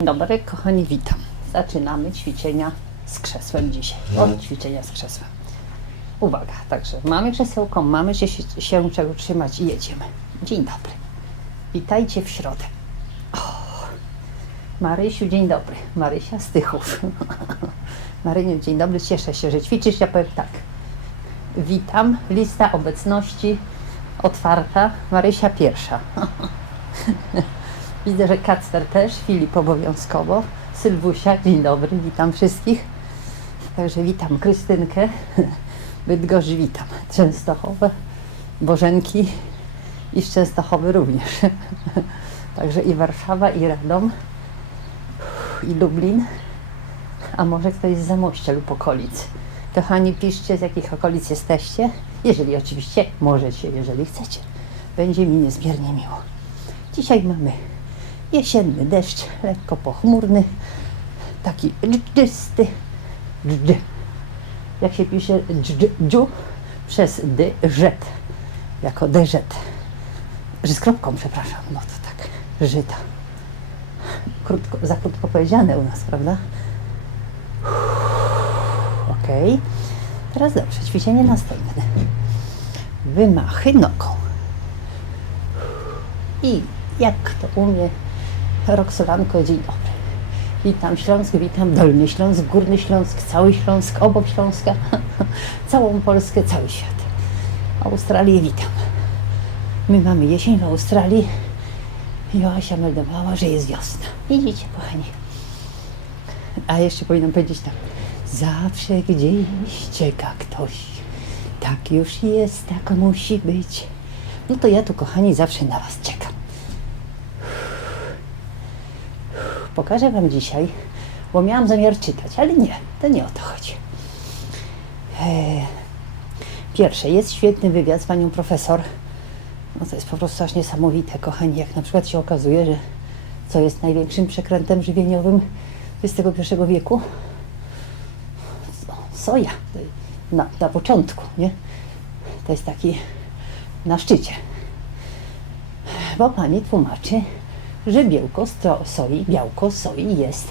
Dzień dobry, kochani, witam. Zaczynamy ćwiczenia z krzesłem dzisiaj. Od ćwiczenia z krzesłem. Uwaga, także mamy krzesełko, mamy się, się czego trzymać i jedziemy. Dzień dobry. Witajcie w środę. O, Marysiu, dzień dobry. Marysia z Tychów. Maryniu, dzień dobry, cieszę się, że ćwiczysz. Ja powiem tak. Witam, lista obecności otwarta. Marysia pierwsza. Widzę, że Kacper też, Filip obowiązkowo, Sylwusia, dzień dobry, witam wszystkich. Także witam Krystynkę, Bydgoszcz witam, Częstochowę, Bożenki i z Częstochowy również. Także i Warszawa, i Radom, i Lublin, a może ktoś z Zamościa lub okolic. Kochani, piszcie z jakich okolic jesteście, jeżeli oczywiście możecie, jeżeli chcecie. Będzie mi niezmiernie miło. Dzisiaj mamy jesienny deszcz, lekko pochmurny, taki dżdżysty, dżdż. Jak się pisze dżdżu przez d, żet, jako deżet. Że z kropką, przepraszam, no to tak, żyta. Krótko, za krótko powiedziane u nas, prawda? Okej. Teraz dobrze, ćwiczenie następne. Wymachy nogą. I jak to umie Roxolanko, dzień dobry. Witam Śląsk, witam Dolny Śląsk, Górny Śląsk, cały Śląsk, obok Śląska, całą Polskę, cały świat. Australię witam. My mamy jesień w Australii. Joasia meldowała, że jest wiosna. Widzicie, kochani. A jeszcze powinnam powiedzieć tak. Zawsze gdzieś czeka ktoś. Tak już jest, tak musi być. No to ja tu, kochani, zawsze na Was czekam. Pokażę Wam dzisiaj, bo miałam zamiar czytać, ale nie, to nie o to chodzi. Eee, Pierwsze, jest świetny wywiad z panią profesor. No to jest po prostu aż niesamowite, kochani, jak na przykład się okazuje, że co jest największym przekrętem żywieniowym XXI wieku? Soja. Na, na początku, nie? To jest taki na szczycie. Bo pani tłumaczy, że białko soi, białko soi jest,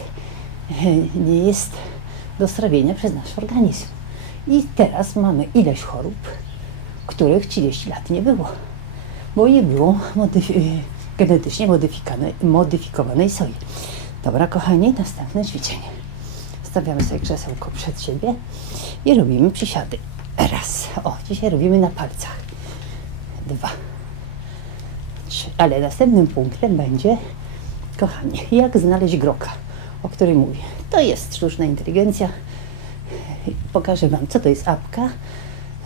nie jest do strawienia przez nasz organizm. I teraz mamy ileś chorób, których 30 lat nie było, bo je było genetycznie modyfikowanej soi. Dobra, kochani, następne ćwiczenie. Stawiamy sobie krzesełko przed siebie i robimy przysiady. Raz. O, dzisiaj robimy na palcach. Dwa. Ale następnym punktem będzie, kochani, jak znaleźć groka, o którym mówię. To jest sztuczna inteligencja. Pokażę Wam, co to jest apka.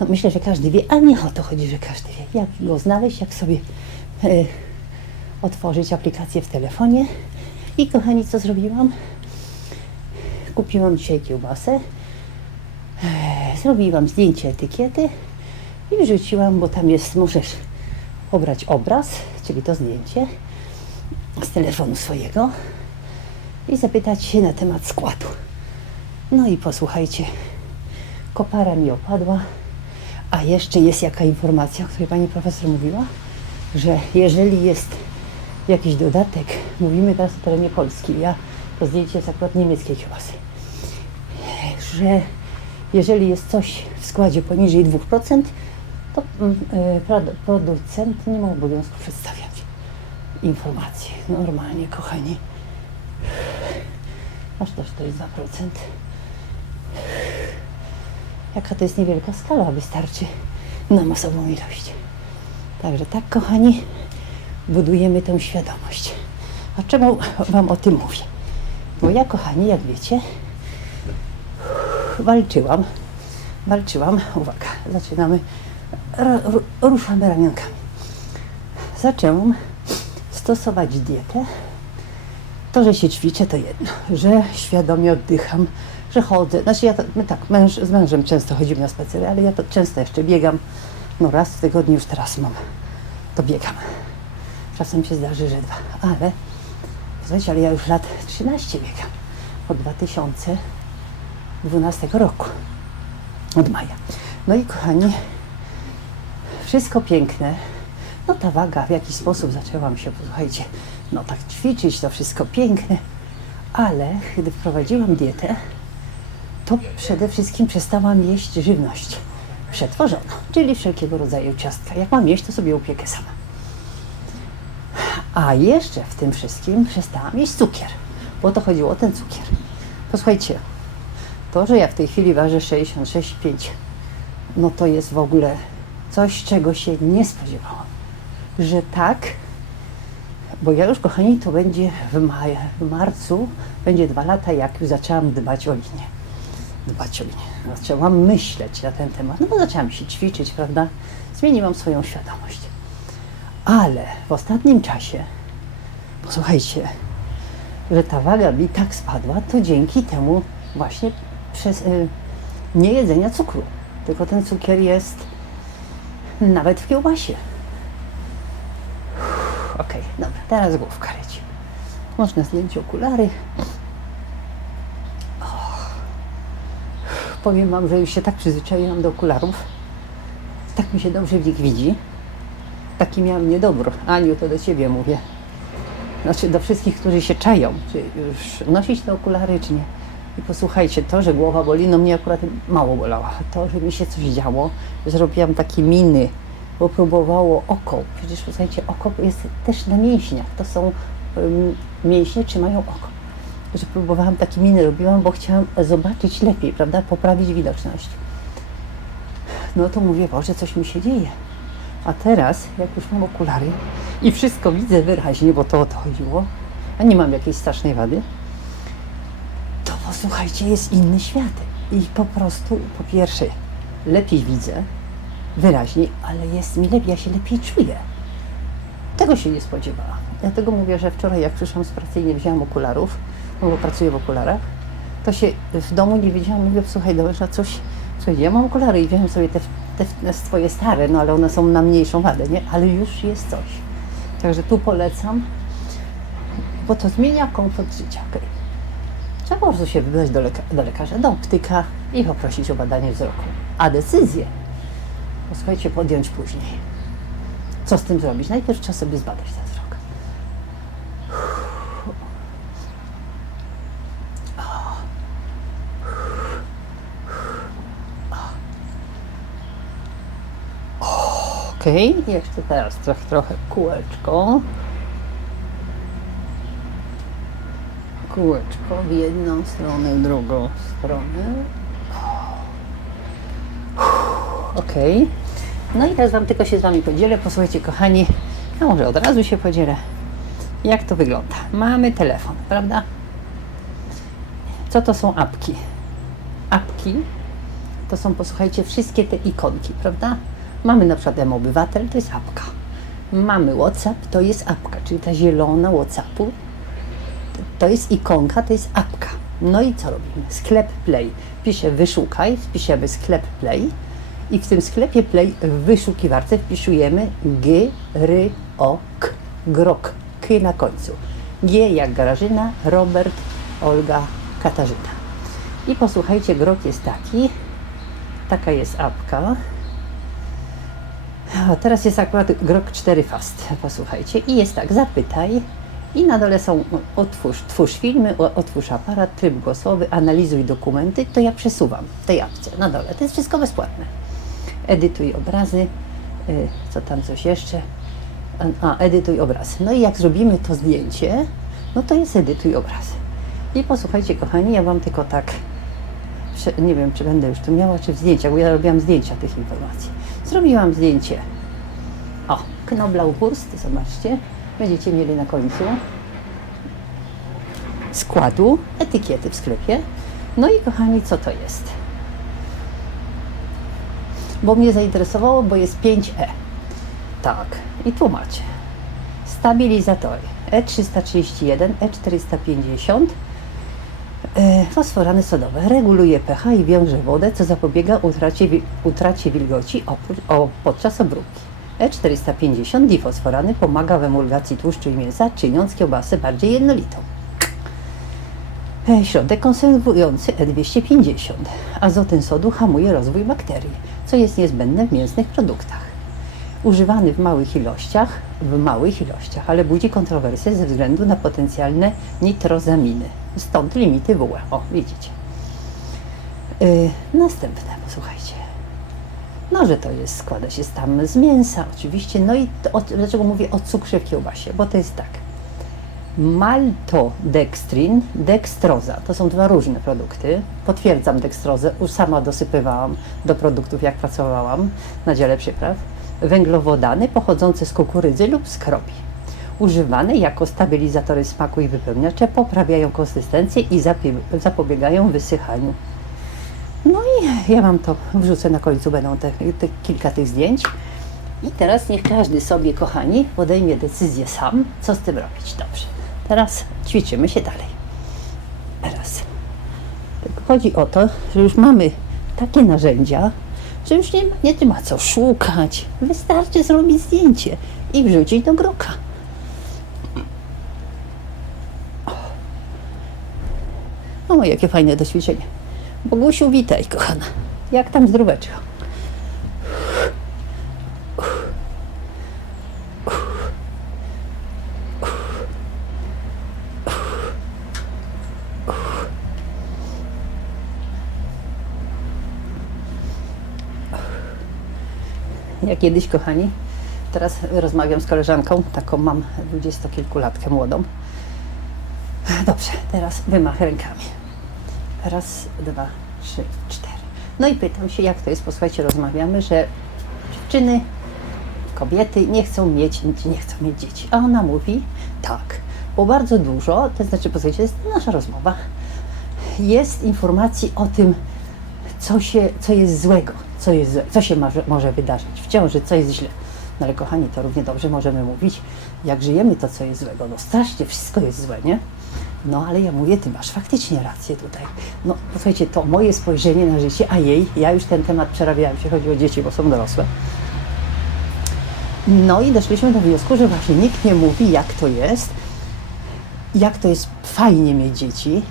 No, myślę, że każdy wie, a nie o to chodzi, że każdy wie, jak go znaleźć, jak sobie e, otworzyć aplikację w telefonie. I kochani, co zrobiłam? Kupiłam dzisiaj kiełbasę, e, zrobiłam zdjęcie etykiety i wrzuciłam, bo tam jest, możesz pobrać obraz, czyli to zdjęcie z telefonu swojego i zapytać się na temat składu. No i posłuchajcie, kopara mi opadła, a jeszcze jest jaka informacja, o której pani profesor mówiła, że jeżeli jest jakiś dodatek, mówimy teraz o terenie Polski, ja to zdjęcie jest akurat niemieckiej kiełbasy, że jeżeli jest coś w składzie poniżej 2%, to mm, y, prod- producent nie ma obowiązku przedstawiać informacji. Normalnie, kochani. Aż też to jest 2%. Jaka to jest niewielka skala, wystarczy na masową ilość. Także tak, kochani, budujemy tę świadomość. A czemu Wam o tym mówię? Bo ja, kochani, jak wiecie, walczyłam, walczyłam, uwaga, zaczynamy, ruszamy ramionkami. Zaczęłam stosować dietę. To, że się ćwiczę, to jedno, że świadomie oddycham, że chodzę. Znaczy ja to, my tak, męż, z mężem często chodzimy na spacery, ale ja to często jeszcze biegam. No raz w tygodniu już teraz mam, to biegam. Czasem się zdarzy, że dwa, ale słuchajcie, ale ja już lat 13 biegam. Od 2012 roku. Od maja. No i kochani, wszystko piękne. No ta waga w jakiś sposób zaczęłam się, posłuchajcie, no tak ćwiczyć, to wszystko piękne. Ale gdy wprowadziłam dietę, to przede wszystkim przestałam jeść żywność przetworzoną, czyli wszelkiego rodzaju ciastka. Jak mam jeść, to sobie upiekę sama. A jeszcze w tym wszystkim przestałam jeść cukier, bo to chodziło o ten cukier. Posłuchajcie, to, że ja w tej chwili ważę 66,5, no to jest w ogóle coś, czego się nie spodziewałam. Że tak, bo ja już, kochani, to będzie w, w marcu, będzie dwa lata, jak już zaczęłam dbać o linię. Dbać o linię. Zaczęłam myśleć na ten temat, no bo zaczęłam się ćwiczyć, prawda? Zmieniłam swoją świadomość. Ale w ostatnim czasie, posłuchajcie, że ta waga mi tak spadła, to dzięki temu właśnie przez y, niejedzenia cukru. Tylko ten cukier jest nawet w kiełbasie. Okej, dobra, teraz główka leci. Można zdjąć okulary. Och. Powiem Wam, że już się tak przyzwyczaiłam do okularów. Tak mi się dobrze w nich widzi. Taki miałam niedobór. Aniu, to do Ciebie mówię. Znaczy do wszystkich, którzy się czają, czy już nosić te okulary, czy nie. I posłuchajcie, to, że głowa boli, no mnie akurat mało bolała. To, że mi się coś działo, zrobiłam takie miny, bo próbowało oko. Przecież posłuchajcie, oko jest też na mięśniach. To są um, mięśnie, trzymają oko. Że próbowałam takie miny robiłam, bo chciałam zobaczyć lepiej, prawda? Poprawić widoczność. No to mówię, Boże, coś mi się dzieje. A teraz, jak już mam okulary i wszystko widzę wyraźnie, bo to o to chodziło, a nie mam jakiejś strasznej wady, posłuchajcie, jest inny świat. I po prostu, po pierwsze, lepiej widzę, wyraźniej, ale jest mi lepiej, ja się lepiej czuję. Tego się nie spodziewałam. Dlatego mówię, że wczoraj jak przyszłam z pracy i nie wzięłam okularów, no bo pracuję w okularach, to się w domu nie wiedziałam, mówię, słuchaj, dobrze, coś, słuchaj, ja mam okulary i wziąłem sobie te, te, te swoje stare, no ale one są na mniejszą wadę, nie? Ale już jest coś. Także tu polecam, bo to zmienia komfort życia. okej. Po prostu się wybrać do, leka- do lekarza, do optyka i poprosić o badanie wzroku. A decyzję, posłuchajcie, podjąć później. Co z tym zrobić? Najpierw trzeba sobie zbadać ten wzrok. Okej, jeszcze teraz trochę, trochę kółeczko. Kółeczko w jedną stronę, w drugą stronę. Okej. No i teraz Wam tylko się z Wami podzielę. Posłuchajcie, kochani, a może od razu się podzielę. Jak to wygląda? Mamy telefon, prawda? Co to są apki? Apki to są, posłuchajcie, wszystkie te ikonki, prawda? Mamy na przykład M-Obywatel, to jest apka. Mamy WhatsApp, to jest apka, czyli ta zielona WhatsAppu, to jest ikonka, to jest apka. No i co robimy? Sklep Play. Piszę wyszukaj, wpiszemy sklep Play i w tym sklepie Play w wyszukiwarce wpisujemy G, R, O, K, Grok, K na końcu. G jak Grażyna, Robert, Olga, Katarzyna. I posłuchajcie, grok jest taki, taka jest apka. A teraz jest akurat grok 4 fast, posłuchajcie. I jest tak, zapytaj. I na dole są otwórz, twórz filmy, otwórz aparat, tryb głosowy, analizuj dokumenty. To ja przesuwam w tej apce na dole. To jest wszystko bezpłatne. Edytuj obrazy, y, co tam coś jeszcze. A, edytuj obrazy. No i jak zrobimy to zdjęcie, no to jest edytuj obrazy. I posłuchajcie, kochani, ja Wam tylko tak nie wiem, czy będę już tu miała, czy w zdjęciach, bo ja robiłam zdjęcia tych informacji. Zrobiłam zdjęcie. O, Knoblauchwurst, zobaczcie. Będziecie mieli na końcu składu etykiety w sklepie. No i kochani, co to jest? Bo mnie zainteresowało, bo jest 5E. Tak, i tu macie. Stabilizatory E E331, E450, E, Fosforany sodowe reguluje pH i wiąże wodę, co zapobiega utracie, utracie wilgoci o, podczas obróbki. E450 difosforany pomaga w emulgacji tłuszczu i mięsa, czyniąc kiełbasę bardziej jednolitą. E, Środek konserwujący E250. Azotyn sodu hamuje rozwój bakterii, co jest niezbędne w mięsnych produktach. Używany w małych ilościach, w małych ilościach, ale budzi kontrowersje ze względu na potencjalne nitrozaminy. Stąd limity WE. O, widzicie. Yy, następne, posłuchajcie. No, że to jest, składa się tam z mięsa oczywiście. No i to, o, dlaczego mówię o cukrze w kiełbasie? Bo to jest tak. Maltodextrin, dextroza. To są dwa różne produkty. Potwierdzam dextrozę. Już sama dosypywałam do produktów, jak pracowałam na dziale przypraw. Węglowodany pochodzące z kukurydzy lub z kropi. Używane jako stabilizatory smaku i wypełniacze poprawiają konsystencję i zapobiegają wysychaniu. No i ja Wam to wrzucę na końcu, będą te, te kilka tych zdjęć. I teraz niech każdy sobie, kochani, podejmie decyzję sam, co z tym robić. Dobrze. Teraz ćwiczymy się dalej. Teraz. Chodzi o to, że już mamy takie narzędzia, że już nie, nie ma co szukać. Wystarczy zrobić zdjęcie i wrzucić do groka. O, jakie fajne to ćwiczenie. Bogusiu, witaj, kochana. Jak tam zdróweczko? Ja kiedyś, kochani, teraz rozmawiam z koleżanką, taką mam dwudziestokilkulatkę młodą. Dobrze, teraz wymach rękami. Raz, dwa, trzy, cztery. No i pytam się, jak to jest, posłuchajcie, rozmawiamy, że dziewczyny, kobiety nie chcą mieć, nie chcą mieć dzieci. A ona mówi, tak, bo bardzo dużo, to znaczy, posłuchajcie, jest nasza rozmowa, jest informacji o tym, co, się, co jest złego, co, jest, co się może, może wydarzyć w ciąży, co jest źle. No ale kochani, to równie dobrze możemy mówić, jak żyjemy to, co jest złego. No strasznie wszystko jest złe, nie? No ale ja mówię, ty masz faktycznie rację tutaj. No posłuchajcie, to moje spojrzenie na życie, a jej, ja już ten temat przerabiałam, jeśli chodzi o dzieci, bo są dorosłe. No i doszliśmy do wniosku, że właśnie nikt nie mówi, jak to jest, jak to jest fajnie mieć dzieci.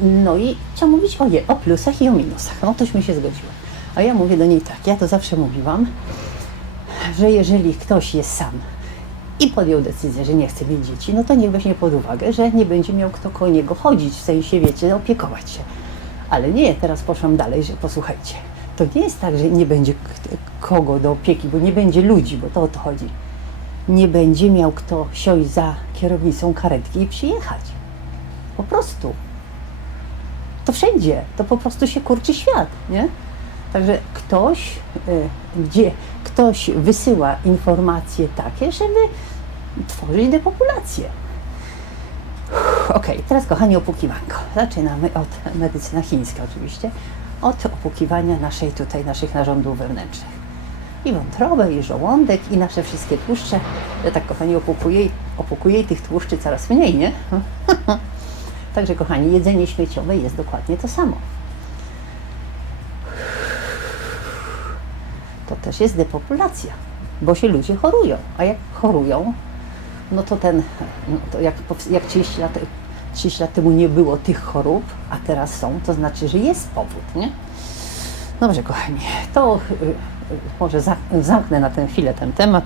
No i trzeba mówić o, je, o plusach i o minusach. No tośmy się zgodziły. A ja mówię do niej tak, ja to zawsze mówiłam, że jeżeli ktoś jest sam i podjął decyzję, że nie chce mieć dzieci, no to niech weźmie pod uwagę, że nie będzie miał kto koło niego chodzić, w sensie, wiecie, opiekować się. Ale nie, teraz poszłam dalej, że posłuchajcie, to nie jest tak, że nie będzie kogo do opieki, bo nie będzie ludzi, bo to o to chodzi. Nie będzie miał kto siąść za kierownicą karetki i przyjechać. Po prostu. To wszędzie. To po prostu się kurczy świat, nie? Także ktoś, y, gdzie ktoś wysyła informacje takie, żeby tworzyć depopulację. Okej, teraz kochani opukiwanko. Zaczynamy od medycyna chińska oczywiście, od opukiwania naszej tutaj, naszych narządów wewnętrznych. I wątrobę, i żołądek, i nasze wszystkie tłuszcze. Ja tak kochani opukuję i tych tłuszczy coraz mniej, nie? Także kochani, jedzenie śmieciowe jest dokładnie to samo. to też jest depopulacja, bo się ludzie chorują. A jak chorują, no to ten, no to jak, jak 30, lat, 30 lat temu nie było tych chorób, a teraz są, to znaczy, że jest powód, nie? Dobrze, kochani, to y, y, może za, zamknę na tę chwilę ten temat.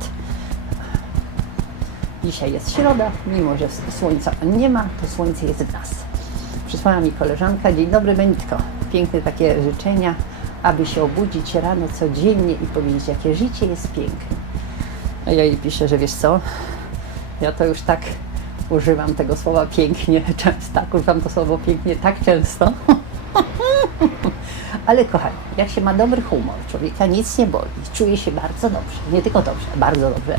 Dzisiaj jest środa, mimo że słońca nie ma, to słońce jest w nas. Przysłała mi koleżanka, dzień dobry Benitko. Piękne takie życzenia, aby się obudzić rano codziennie i powiedzieć, jakie życie jest piękne. A ja jej piszę, że wiesz co, ja to już tak używam tego słowa pięknie, często tak używam to słowo pięknie tak często. Ale kochani, jak się ma dobry humor, człowieka nic nie boli, czuje się bardzo dobrze, nie tylko dobrze, bardzo dobrze,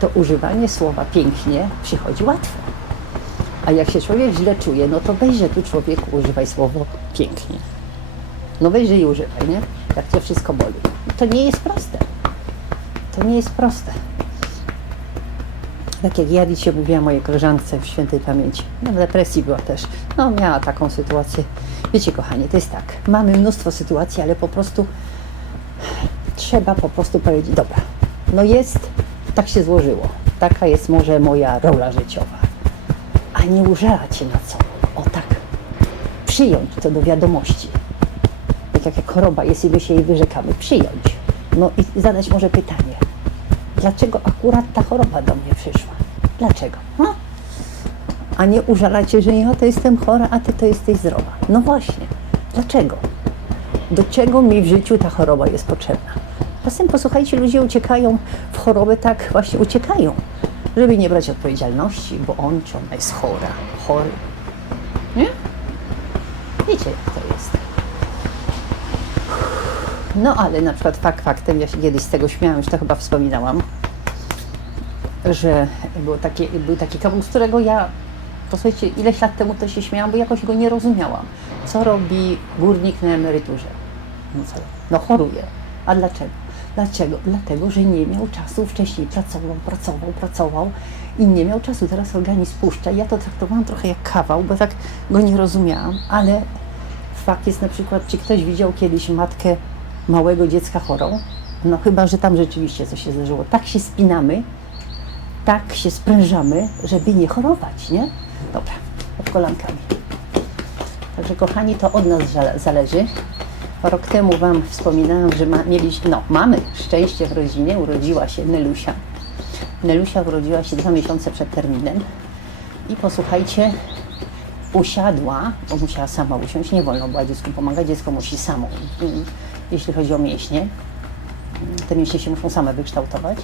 to używanie słowa pięknie przychodzi łatwo. A jak się człowiek źle czuje, no to weźże tu człowieku używaj słowo pięknie. No weźże i używaj, nie? Jak cię wszystko boli. To nie jest proste. To nie jest proste. Tak jak ja dzisiaj mówiłam mojej koleżance w świętej pamięci. No w depresji była też. No miała taką sytuację. Wiecie kochani, to jest tak. Mamy mnóstwo sytuacji, ale po prostu trzeba po prostu powiedzieć, dobra, no jest, tak się złożyło. Taka jest może moja rola życiowa. A nie użalać się na co. O tak. Przyjąć to do wiadomości. Tak jak choroba jest i my się jej wyrzekamy. Przyjąć. No i zadać może pytanie. Dlaczego akurat ta choroba do mnie przyszła? Dlaczego? No? a nie użalacie, że ja to jestem chora, a ty to jesteś zdrowa. No właśnie. Dlaczego? Do czego mi w życiu ta choroba jest potrzebna? Czasem posłuchajcie, ludzie uciekają w chorobę, tak właśnie uciekają, żeby nie brać odpowiedzialności, bo on czy ona jest chora, chory. Nie? Wiecie, jak to jest. No ale na przykład fakt faktem, ja się kiedyś z tego śmiałam, już to chyba wspominałam, że było takie, był taki kawał, z którego ja, posłuchajcie, ileś lat temu to się śmiałam, bo jakoś go nie rozumiałam. Co robi górnik na emeryturze? No co? No choruje. A dlaczego? Dlaczego? Dlatego, że nie miał czasu, wcześniej pracował, pracował, pracował i nie miał czasu. Teraz organizm puszcza. Ja to traktowałam trochę jak kawał, bo tak go nie rozumiałam, ale fakt jest na przykład, czy ktoś widział kiedyś matkę małego dziecka chorą? No chyba, że tam rzeczywiście coś się zdarzyło. Tak się spinamy, tak się sprężamy, żeby nie chorować, nie? Dobra, pod kolankami. Także kochani, to od nas zależy. Rok temu Wam wspominałam, że ma, mieliśmy, no mamy szczęście w rodzinie, urodziła się Nelusia. Nelusia urodziła się dwa miesiące przed terminem i posłuchajcie, usiadła, bo musiała sama usiąść, nie wolno była dziecku pomagać, dziecko musi samo, jeśli chodzi o mięśnie, te mięśnie się muszą same wykształtować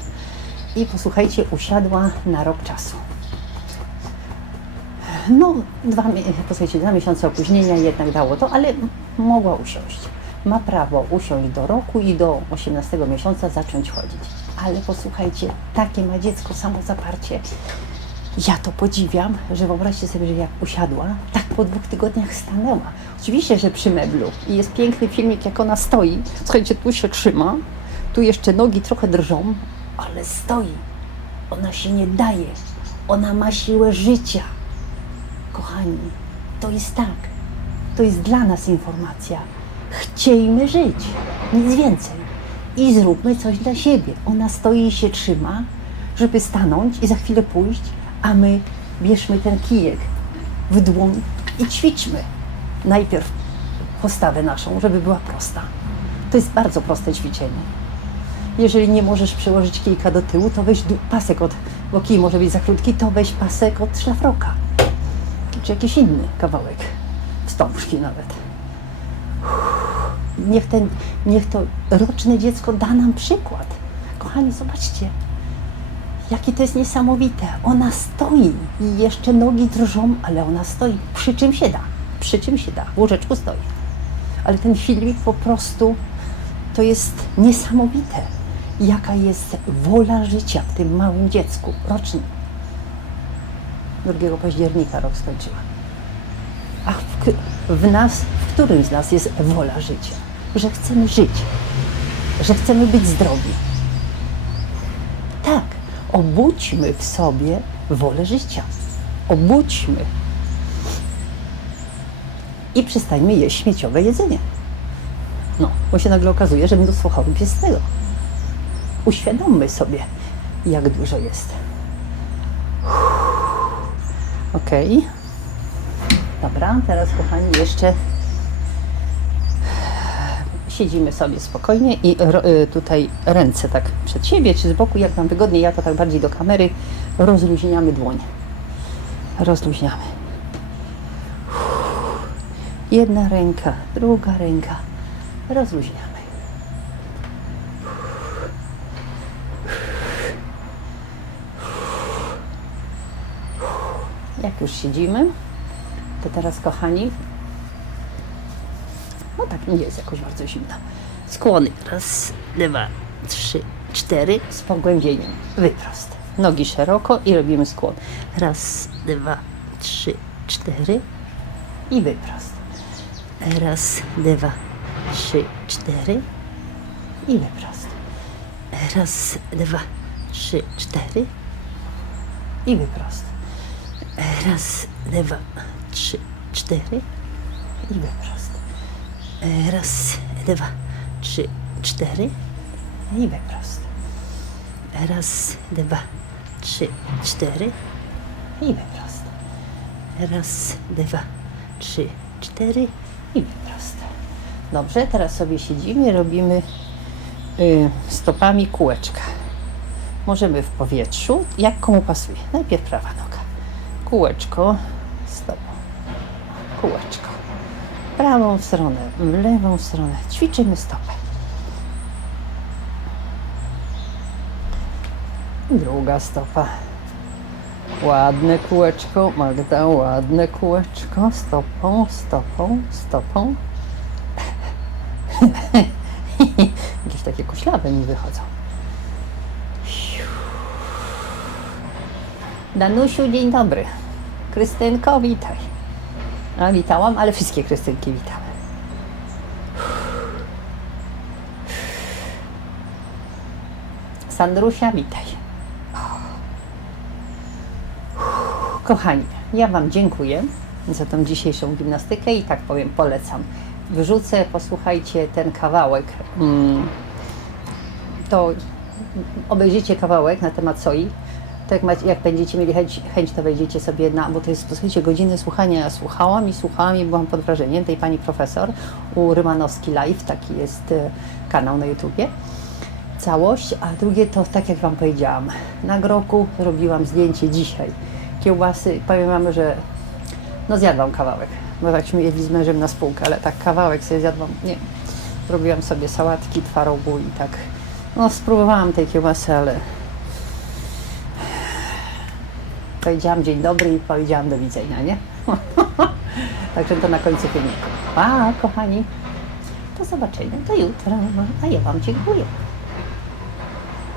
i posłuchajcie, usiadła na rok czasu. No, dwa, posłuchajcie, dwa miesiące opóźnienia jednak dało to, ale mogła usiąść. Ma prawo usiąść do roku i do 18 miesiąca zacząć chodzić. Ale posłuchajcie, takie ma dziecko samozaparcie. Ja to podziwiam, że wyobraźcie sobie, że jak usiadła, tak po dwóch tygodniach stanęła. Oczywiście, że przy meblu. I jest piękny filmik, jak ona stoi. Słuchajcie, tu się trzyma, tu jeszcze nogi trochę drżą, ale stoi. Ona się nie daje. Ona ma siłę życia. Kochani, to jest tak. To jest dla nas informacja. Chciejmy żyć, nic więcej. I zróbmy coś dla siebie. Ona stoi i się trzyma, żeby stanąć i za chwilę pójść, a my bierzmy ten kijek w dłoń i ćwiczmy. Najpierw postawę naszą, żeby była prosta. To jest bardzo proste ćwiczenie. Jeżeli nie możesz przełożyć kijka do tyłu, to weź pasek od, bo kij może być za krótki, to weź pasek od szlafroka. Czy jakiś inny kawałek, wstążki nawet. Niech, ten, niech to roczne dziecko da nam przykład. Kochani, zobaczcie, jakie to jest niesamowite. Ona stoi i jeszcze nogi drżą, ale ona stoi. Przy czym się da? Przy czym się da? W łóżeczku stoi. Ale ten filmik po prostu to jest niesamowite. Jaka jest wola życia w tym małym dziecku rocznym. 2 października rok skończyła. A w, w nas, w którym z nas jest wola życia? Że chcemy żyć, że chcemy być zdrowi. Tak, obudźmy w sobie wolę życia. Obudźmy. I przestańmy jeść śmieciowe jedzenie. No, bo się nagle okazuje, że mnóstwo chorób jest z tego. Uświadommy sobie, jak dużo jest. Okej. Dobra, teraz kochani jeszcze siedzimy sobie spokojnie i y, tutaj ręce tak przed siebie czy z boku, jak nam wygodnie, ja to tak bardziej do kamery, rozluźniamy dłoń. Rozluźniamy. Jedna ręka, druga ręka. Rozluźniamy. Jak już siedzimy, to teraz kochani, tak nie jest jakoś bardzo zimno. Skłony. Raz, dwa, trzy, cztery. Z pogłębieniem. Wyprost. Nogi szeroko i robimy skłon. Raz, dwa, trzy, cztery. I wyprost. Raz, dwa, trzy, cztery. I wyprost. Raz, dwa, trzy, cztery. I wyprost. Raz, dwa, trzy, cztery. I wyprost. Raz, dwa, trzy, cztery. I wyprost. Raz, dwa, trzy, cztery. I wyprost. Raz, dwa, trzy, cztery. I wyprost. Dobrze, teraz sobie siedzimy, robimy y, stopami kółeczka. Możemy w powietrzu, jak komu pasuje. Najpierw prawa noga. Kółeczko, stopą, kółeczko. Prawą stronę, w lewą stronę. Ćwiczymy stopę. Druga stopa. Ładne kółeczko, Magda, ładne kółeczko. Stopą, stopą, stopą. Jakieś takie koślawe mi wychodzą. Danusiu, dzień dobry. Krystynko, witaj. A, witałam, ale wszystkie Krystynki witamy. Sandrusia, witaj. Kochani, ja Wam dziękuję za tą dzisiejszą gimnastykę i tak powiem, polecam. Wyrzucę, posłuchajcie ten kawałek. Mm, to obejrzyjcie kawałek na temat soi. To jak, będziecie mieli chęć, chęć, to wejdziecie sobie na, bo to jest, posłuchajcie, godziny słuchania. Ja słuchałam i słuchałam i byłam pod wrażeniem tej pani profesor u Rymanowski Live, taki jest e, kanał na YouTubie. Całość, a drugie to tak jak Wam powiedziałam, na groku robiłam zdjęcie dzisiaj. Kiełbasy, powiem Wam, że no zjadłam kawałek, bo takśmy jedli z mężem na spółkę, ale tak kawałek sobie zjadłam, nie, robiłam sobie sałatki twarogu i tak, no spróbowałam tej kiełbasy, ale powiedziałam dzień dobry i powiedziałam do widzenia, nie? Także to na końcu filmiku. A, kochani, do zobaczenia, do jutra, a ja Wam dziękuję.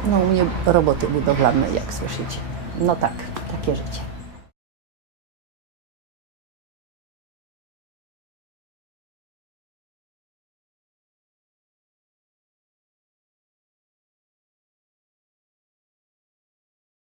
No u mnie roboty budowlane, jak słyszycie. No tak, takie życie.